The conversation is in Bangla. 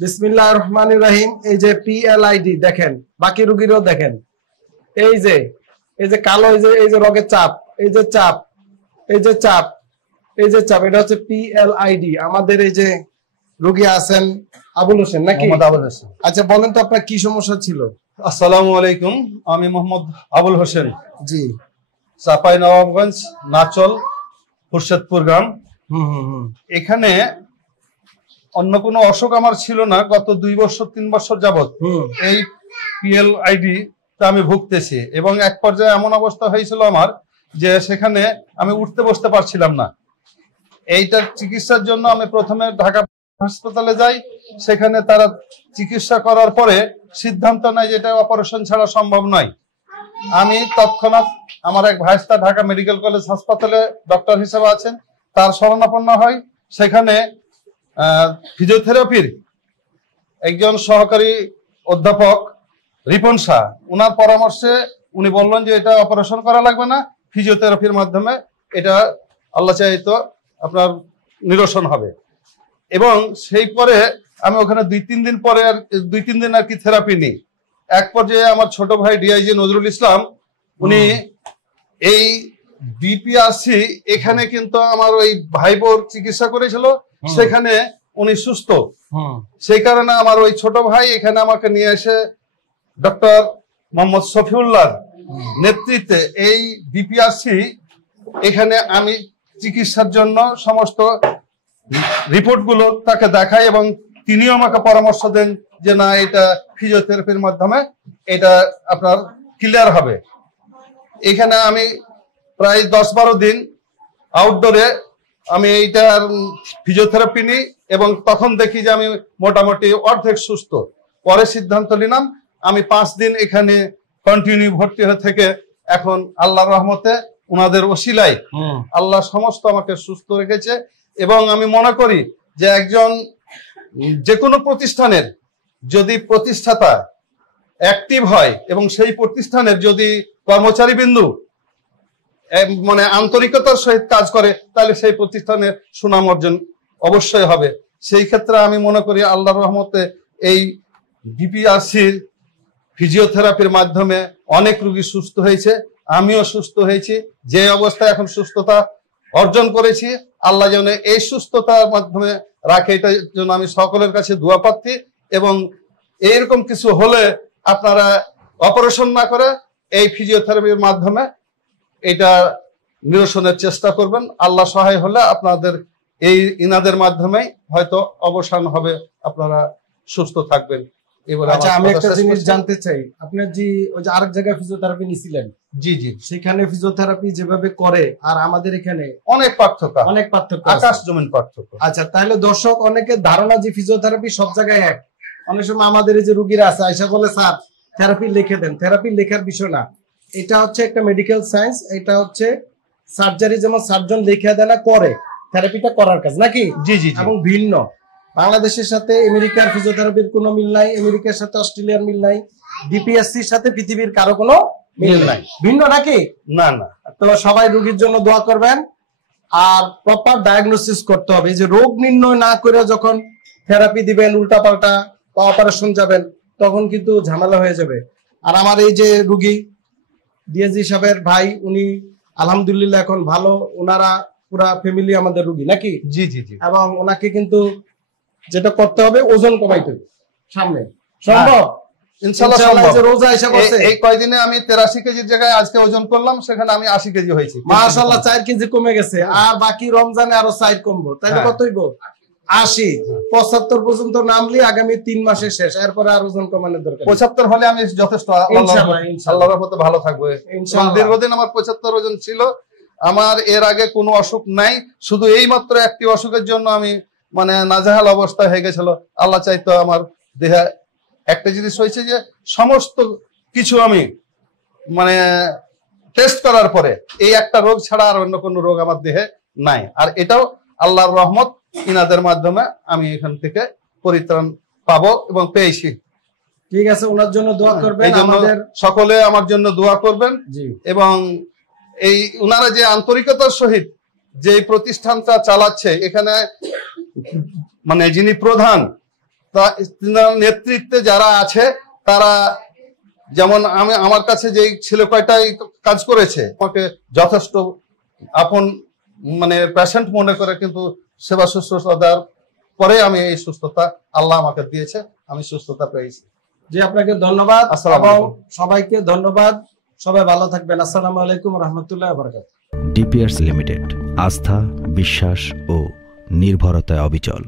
বিসমিল্লাহির রহমানির রহিম। এই যে পিএলআইডি দেখেন, বাকি রোগীরও দেখেন। এই যে কালো, এই যে রগের চাপ, এই যে চাপ, এই যে চাপ, এই যে চাপ, এটা হচ্ছে পিএলআইডি। আমাদের এই যে রোগী আছেন আবুল হোসেন নাকি? আবুল হোসেন। আচ্ছা বলেন তো আপনার কি সমস্যা ছিল? আসসালামু আলাইকুম, আমি মোহাম্মদ আবুল হোসেন। জি, চাঁপাইনবাবগঞ্জ, নাচল, খুরশেদপুর গ্রাম। এখানে অন্য কোনো অসুখ আমার ছিল না। গত 2 বছর 3 বছর যাবত এই পিএলআইডি আমি ভুগতেছি, এবং এক পর্যায়ে এমন অবস্থা হয়েছিল আমার যে সেখানে আমি উঠতে বসতে পারছিলাম না। এইটার চিকিৎসার জন্য আমি প্রথমে ঢাকা হাসপাতালে যাই। সেখানে তারা চিকিৎসা করার পরে সিদ্ধান্ত নেয় যে এটা অপারেশন ছাড়া সম্ভব নয়। আমি তৎক্ষণাৎ আমার এক ভাইস্তা ঢাকা মেডিকেল কলেজ হাসপাতালে ডক্টর হিসেবে আছেন, তার শরণাপন্ন হয়। সেখানে ফিজিওথেরাপির একজন সহকারী অধ্যাপক রিপন শাহ, ওনার পরামর্শে উনি বললেন যে এটা অপারেশন করা লাগবে না, ফিজিওথেরাপির মাধ্যমে এটা আল্লাহ চাইতো আপনার নিরসন হবে। এবং সেই পরে আমি ওখানে 2-3 দিন পরে আর 2-3 দিন আর কি থেরাপি নিই। এক পর্যায়ে আমার ছোট ভাই ডিআইজি নজরুল ইসলাম, উনি এই বিপিআরসি এখানে কিন্তু আমার ওই ভাইবোর চিকিৎসা করেছিল, সেখানে উনি সুস্থ। সেই কারণে আমার ওই ছোট ভাই এখানে আমাকে নিয়ে এসে ডক্টর মোহাম্মদ শফিউল্লাহ নেতৃত্বে এই বিপিআরসি এখানে আমি চিকিৎসার জন্য সমস্ত রিপোর্ট গুলো তাকে দেখাই, এবং তিনিও আমাকে পরামর্শ দেন যে না, এটা ফিজিওথেরাপির মাধ্যমে এটা আপনার ক্লিয়ার হবে। এখানে আমি প্রায় 10-12 দিন আউটডোরে আমি এইটার ফিজিওথেরাপি নিই, এবং তখন দেখি যে আমি মোটামুটি অর্ধেক সুস্থ। পরে সিদ্ধান্ত নিলাম আমি 5 দিন এখানে কন্টিনিউ ভর্তি হয়ে থেকে এখন আল্লাহর রহমতে ওনাদের ওসিলায় আল্লাহ সমস্ত আমাকে সুস্থ রেখেছে। এবং আমি মনে করি যে একজন যে কোনো প্রতিষ্ঠানের যদি প্রতিষ্ঠাতা অ্যাক্টিভ হয় এবং সেই প্রতিষ্ঠানের যদি কর্মচারী বিন্দু মানে আন্তরিকতার সহিত কাজ করে, তাহলে সেই প্রতিষ্ঠানের সুনাম অর্জন অবশ্যই হবে। সেই ক্ষেত্রে আমি মনে করি আল্লাহর রহমতে এই বিপিআরসির ফিজিওথেরাপির মাধ্যমে অনেক রোগী সুস্থ হয়েছে, আমিও সুস্থ হয়েছি। যে অবস্থায় এখন সুস্থতা অর্জন করেছি, আল্লাহ যেন এই সুস্থতার মাধ্যমে রাখে, এটার জন্য আমি সকলের কাছে দোয়া প্রার্থী। এবং এইরকম কিছু হলে আপনারা অপারেশন না করে এই ফিজিওথেরাপির মাধ্যমে এটা নিরসনের চেষ্টা করবেন। আল্লাহ সহায় হলে আপনাদের এই ইনাদের মাধ্যমেই হয়তো অবসান হবে, আপনারা সুস্থ থাকবেন। আচ্ছা, আমি একটা জিনিস জানতে চাই, আপনার যে ওই যে আরেক জায়গায় ফিজিওথেরাপি নিছিলেন, জি জি, সেখানে ফিজিওথেরাপি যেভাবে করে আর আমাদের এখানে অনেক পার্থক্য, আকাশ জমিন পার্থক্য। আচ্ছা, তাহলে দর্শক অনেকের ধারণা যে ফিজিওথেরাপি সব জায়গায় এক। অনেক সময় আমাদের এই যে রোগীরা আছে আয়সা বলে স্যার থেরাপি লিখে দেন। থেরাপি লেখার বিষয় না, এটা হচ্ছে একটা মেডিকেল সায়েন্স। এটা হচ্ছে সার্জারি, যেমন সার্জন লিখে দেয় না, করে থেরাপিটা করার কাজ নাকি? জি জি, এবং ভিন্ন বাংলাদেশের সাথে আমেরিকার ফিজিওথেরাপির কোনো মিল নাই, আমেরিকার সাথে অস্ট্রেলিয়ার মিল নাই, বিপিএসসির সাথে পৃথিবীর কারো কোনো মিল নাই, ভিন্ন নাকি? না না। তো সবাই রোগীর জন্য দোয়া করবেন, আর প্রপার ডায়াগনোসিস করতে হবে। যে রোগ নির্ণয় না করে যখন থেরাপি দিবেন, উল্টাপাল্টা বা অপারেশন যাবেন, তখন কিন্তু ঝামেলা হয়ে যাবে। আর আমার এই যে রোগী ডিএসজি সাহেবের ভাই, উনি আলহামদুলিল্লাহ এখন ভালো। ওনারা পুরা ফ্যামিলি আমাদের রোগী নাকি? জি জি জি। এবং ওনাকে কিন্তু যেটা করতে হবে, ওজন কমাইতে হবে সামনে। সম্ভব ইনশাআল্লাহ। রোজা এসে করছে, এই কয়দিনে আমি 83 কেজির জায়গায় আজকে ওজন করলাম, সেখানে আমি 80 কেজি হয়েছি মাশাআল্লাহ। 4 কেজি কমে গেছে, আর বাকি রমজানে আরো 4 কমবো, তাইলে কত হইব? 80 75 পর্যন্ত নামলি আগামী 3 মাসে শেষ। এরপরে আর ওজন কমানোর দরকার। 75 হলে আমি যথেষ্ট, আল্লাহর রহমতে ভালো থাকবো ইনশাআল্লাহ। দীর্ঘদিন আমার 75 ওজন ছিল। আমার এর আগে কোনো অসুখ নাই, শুধু এই মাত্র একটি অসুখের জন্য আমি মানে নাজেহাল অবস্থা হয়ে গেছিল। আল্লাহ চাইতো আমার দেহে একটা জিনিস হয়েছে যে সমস্ত কিছু আমি মানে টেস্ট করার পরে এই একটা রোগ ছাড়া আর অন্য কোনো রোগ আমার দেহে নাই। আর এটাও আল্লাহর রহমত, ইনাদের মাধ্যমে আমি এখান থেকে পরিত্রাণ পাবো এবং পেয়েছি। ঠিক আছে, ওনার জন্য দোয়া করবেন, আমাদের সকলে আমার জন্য দোয়া করবেন। এবং এই ওনারা যে আন্তরিকতার সহিত যে প্রতিষ্ঠানটা চালাচ্ছে, এখানে মানে যিনি প্রধান তিনার নেতৃত্বে যারা আছে তারা, যেমন আমার কাছে যে ছেলে কয়টাই কাজ করেছে, আমাকে যথেষ্ট আপন মানে পেশেন্ট মনে করে কিন্তু সেবা শুশ্রূষা দেওয়ার পরে আমি এই সুস্থতা আল্লাহ আমাকে দিয়েছে, আমি সুস্থতা পেয়েছি। জি, আপনাকে ধন্যবাদ। আসসালামু এবং আলাইকুম। সবাইকে ধন্যবাদ। সবাই ভালো থাকবেন। আসসালামু আলাইকুম রহমতুল্লাহ বারাকাতুহু। ডিপিআরস লিমিটেড, আস্থা, বিশ্বাস ও নির্ভরতায় অবিচল।